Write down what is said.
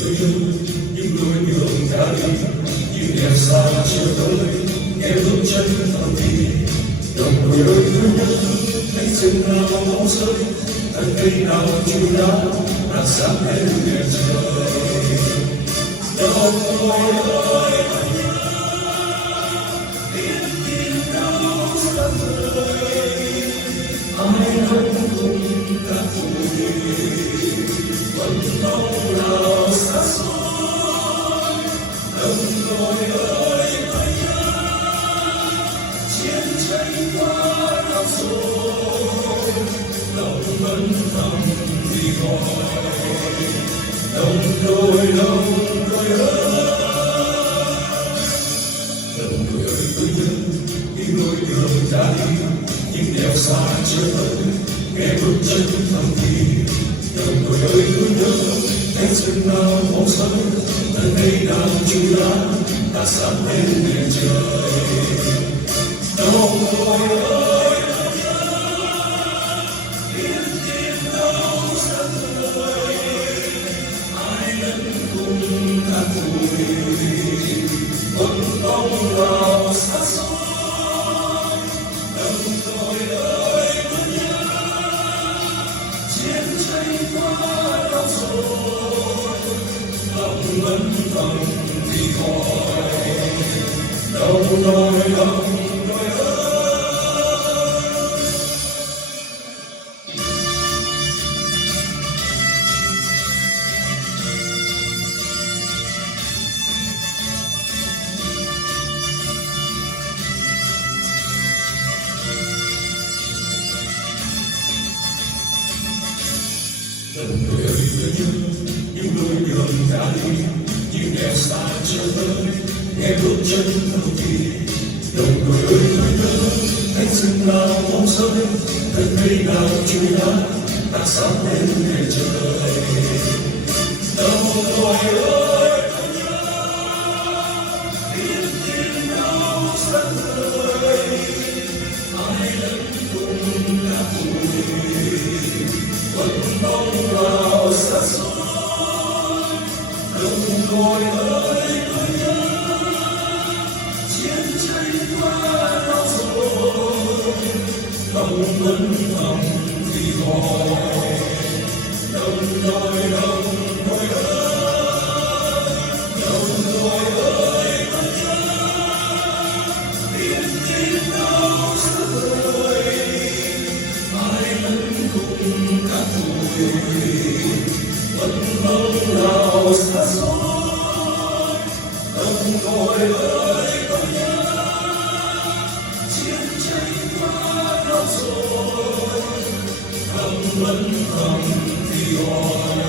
tôi nhớ những đôi đường đã đi, những đèn xa chưa tới, nghe bước chân thầm thì đồng đội ơi tôi nhớ cánh rừng nào bóng rơi, thân cây nào chịu đau đã sáng lên đèn trời. Đồng đội ơi biết tin đâu xa vời, ai vẫn cùng ta vui, vẫn không nào xa xôi. Đồng đội ơi hãy nhớ chiến tranh qua năm rồi, lòng vẫn thầm thì gọi. Đồng đội ơi, đồng đội ơi tôi nhớ những đôi đường đã đi, những nẻo xa chưa tới, nghe bước chân thầm thì. Đồng đội ơi tôi nhớ cánh rừng nào màu xanh, thân cây nào chịu đắng đã sáng lên đèn trời. Đồng đội ơi tôi nhớ biết tin đâu xa vời, ai vẫn cùng ta vui, vẫn không nào xa xôi. Đồng đội ơi tôi nhớ chiến tranh qua năm rồi, lòng vẫn thầm thì gọi. Đồng đội ơi. Đồng đội ơi tôi nhớ những đôi đường đã đi, những nẻo xa chưa tới, nghe bước chân thầm thì. Đồng đội ơi tôi nhớ cánh rừng nào bóng rơi, thân cây nào chùi đá đã sáng lên đèn trời. Đồng đội ơi tôi nhớ biết tin đâu xa vời, ai vẫn cùng ta vui, vẫn mong vào xa xôi. Đồng đội ơi tôi nhớ chiến tranh qua năm rồi, lòng vẫn thầm thì gọi. Đồng đội ơi, đồng đội ơi tôi nhớ biết tin đâu xa vời, ai vẫn cùng ta vui, vẫn mong nào xa xôi. Đồng đội ơi tôi nhớ chiến tranh qua năm rồi, lòng vẫn thầm thì gọi.